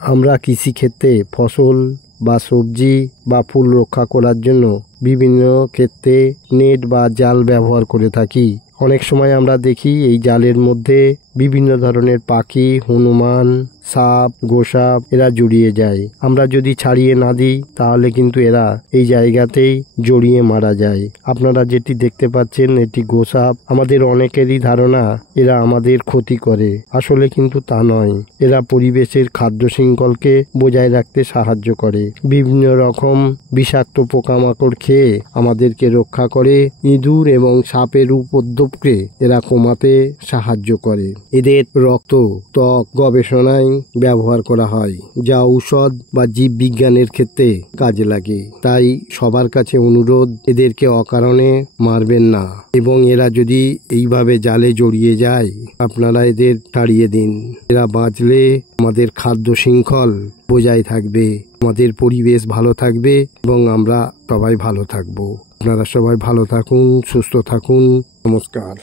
আমরা কৃষিক্ষেত্রে ফসল বা সবজি বা ফুল রক্ষা করার জন্য বিভিন্ন ক্ষেত্রে নেট বা জাল ব্যবহার করে থাকি। অনেক সময় আমরা দেখি এই জালের মধ্যে বিভিন্ন ধরনের পাখি, হনুমান, সাপ, গোসাপ এরা জড়িয়ে যায়। আমরা যদি ছাড়িয়ে না দিই তাহলে কিন্তু এরা এই জায়গাতেই জড়িয়ে মারা যায়। আপনারা যেটি দেখতে পাচ্ছেন এটি গোসাপ। আমাদের অনেকেরই ধারণা এরা আমাদের ক্ষতি করে, আসলে কিন্তু তা নয়। এরা পরিবেশের খাদ্য শৃঙ্খলকে বজায় রাখতে সাহায্য করে। বিভিন্ন রকম বিষাক্ত পোকামাকড় খেয়ে আমাদেরকে রক্ষা করে। ইঁদুর এবং সাপের উপদ্রবকে এরা কমাতে সাহায্য করে। এদের রক্ত, ত্বক গবেষণায় ব্যবহার করা হয়, যা ঔষধ বা জীববিজ্ঞানের ক্ষেত্রে কাজে লাগে। তাই সবার কাছে অনুরোধ, এদেরকে অকারণে মারবেন না এবং এরা যদি এইভাবে জালে জড়িয়ে যায় আপনারা এদের তাড়িয়ে দিন। এরা বাঁচলে আমাদের খাদ্য শৃঙ্খল বজায় থাকবে, আমাদের পরিবেশ ভালো থাকবে এবং আমরা সবাই ভালো থাকবো। আপনারা সবাই ভালো থাকুন, সুস্থ থাকুন। নমস্কার।